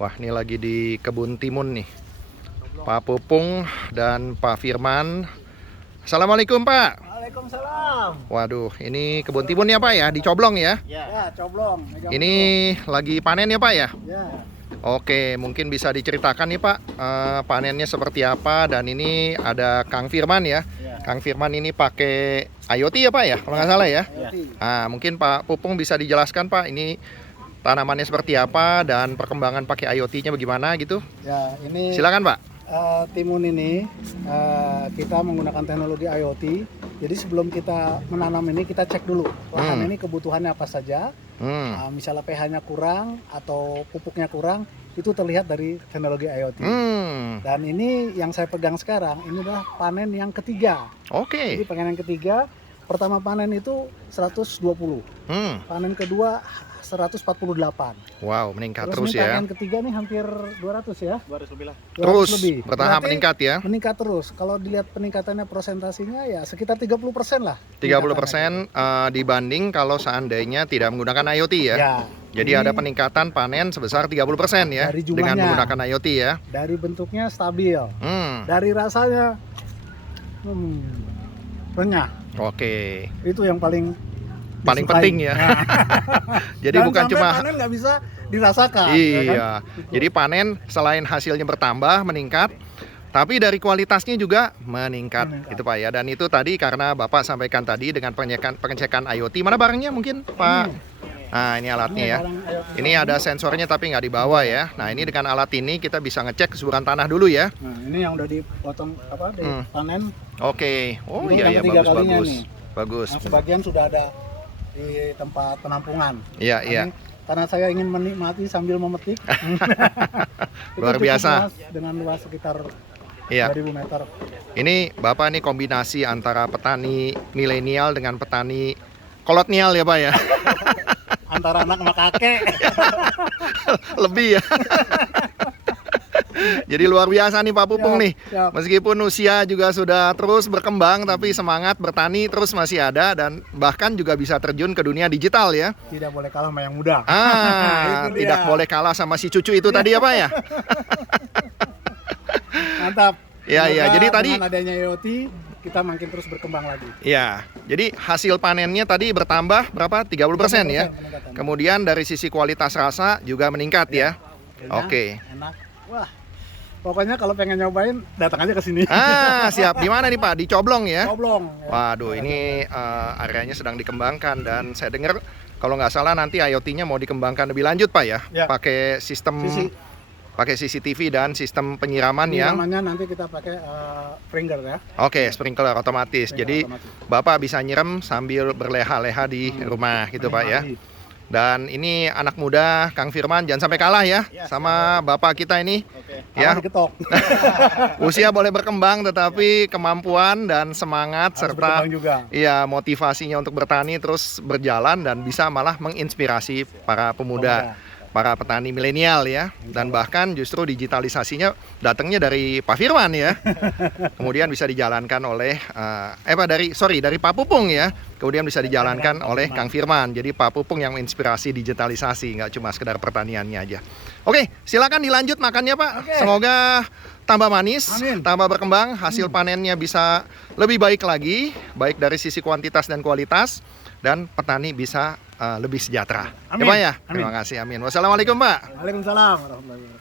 Wah, ini lagi di kebun timun nih. Pak Pupung dan Pak Firman. Assalamualaikum, Pak. Waalaikumsalam. Waduh, ini kebun timun ya, Pak ya? Dicoblong ya? Ya, coblong. Ini lagi panen ya, Pak ya? Ya. Oke, mungkin bisa diceritakan nih, Pak, panennya seperti apa. Dan ini ada Kang Firman ya. Ya. Kang Firman ini pakai IoT ya, Pak ya? Kalau nggak salah ya? Ya. Mungkin Pak Pupung bisa dijelaskan, Pak, ini tanamannya seperti apa dan perkembangan pakai IoT-nya bagaimana gitu. Ya, ini Silakan, Pak. timun ini kita menggunakan teknologi IoT. Jadi sebelum kita menanam ini kita cek dulu lahan ini kebutuhannya apa saja. Misalnya pH-nya kurang atau pupuknya kurang, itu terlihat dari teknologi IoT. Dan ini yang saya pegang sekarang, ini adalah panen yang ketiga. Oke. Jadi panen yang ketiga, pertama panen itu 120, panen kedua 148. Wow, meningkat terus Terus ini ya. panen ketiga nih hampir 200 ya. 200 lebih lah. 200 Terus lebih. bertahap Berarti meningkat ya. meningkat terus. Kalau dilihat peningkatannya prosentasinya ya sekitar 30% lah. 30% dibanding kalau seandainya tidak menggunakan IoT ya. Ya. Jadi Ini ada peningkatan panen sebesar 30% ya dari dengan jumlahnya. menggunakan IoT ya. Dari bentuknya stabil. Dari rasanya renyah. Oke. Itu yang paling disukai. Penting ya. Nah. Jadi Dan bukan sampai cuma panen nggak bisa dirasakan. ya kan? iya. Jadi panen selain hasilnya bertambah, meningkat, tapi dari kualitasnya juga meningkat. Gitu Pak ya. Dan itu tadi karena Bapak sampaikan tadi dengan pengecekan IoT. Mana barangnya mungkin Pak? Nah, ini alatnya ya. Ini ada sensornya tapi nggak dibawa ya. Nah, ini dengan alat ini kita bisa ngecek kesuburan tanah dulu ya. Nah, ini yang udah dipotong dipanen. Oke. Oh Ini iya yang ya, ketiga bagus kalinya bagus. nih. Bagus. Nah, sebagian sudah ada di tempat penampungan. Iya, iya. Ini karena saya ingin menikmati sambil memetik. Itu Luar cukup biasa. luas, dengan luas sekitar Iya. 2000 meter. Ini Bapak ini kombinasi antara petani milenial dengan petani kolonial ya Pak ya. Antara anak sama kakek. Lebih ya. Jadi luar biasa nih Pak Pupung Siap, nih. siap. Meskipun usia juga sudah terus berkembang, tapi semangat bertani terus masih ada dan bahkan juga bisa terjun ke dunia digital ya. Tidak boleh kalah sama yang muda. Itu dia. Tidak boleh kalah sama si cucu itu tadi ya Pak ya. Mantap. Iya, iya. Semoga Jadi tadi dengan adanya IoT kita makin terus berkembang lagi. ya, jadi hasil panennya tadi bertambah berapa? 30% ya. peningkatan. Kemudian dari sisi kualitas rasa juga meningkat ya. Enak, Oke. Enak. Wah. Pokoknya kalau pengen nyobain datang aja ke sini. Siap. Di mana nih Pak? Di Coblong ya? Coblong. Ya. Waduh, ini areanya sedang dikembangkan dan saya dengar kalau nggak salah nanti IoT-nya mau dikembangkan lebih lanjut Pak ya? Ya. Pakai sistem pakai CCTV dan sistem penyiraman Ini yang namanya nanti kita pakai sprinkler ya. oke, sprinkler otomatis. Jadi Bapak bisa nyirem sambil berleha-leha di rumah gitu Pak ya. Dan ini anak muda Kang Firman jangan sampai kalah ya sama Bapak kita ini. Ya. Diketok. Usia boleh berkembang tetapi kemampuan dan semangat Harus serta berkembang juga. iya motivasinya untuk bertani terus berjalan dan bisa malah menginspirasi para pemuda, para petani milenial ya. Dan bahkan justru digitalisasinya datangnya dari Pak Firman ya. Kemudian bisa dijalankan oleh dari Pak Pupung ya. Kemudian bisa dijalankan oleh Kang Firman. Jadi Pak Pupung yang menginspirasi digitalisasi, nggak cuma sekedar pertaniannya aja. Oke, silakan dilanjut makannya Pak. Semoga tambah manis, tambah berkembang, hasil panennya bisa lebih baik lagi, baik dari sisi kuantitas dan kualitas, dan petani bisa lebih sejahtera. Amin. Ya Pak ya? Amin. Terima kasih, amin. Wassalamualaikum Pak. Waalaikumsalam warahmatullahi wabarakatuh.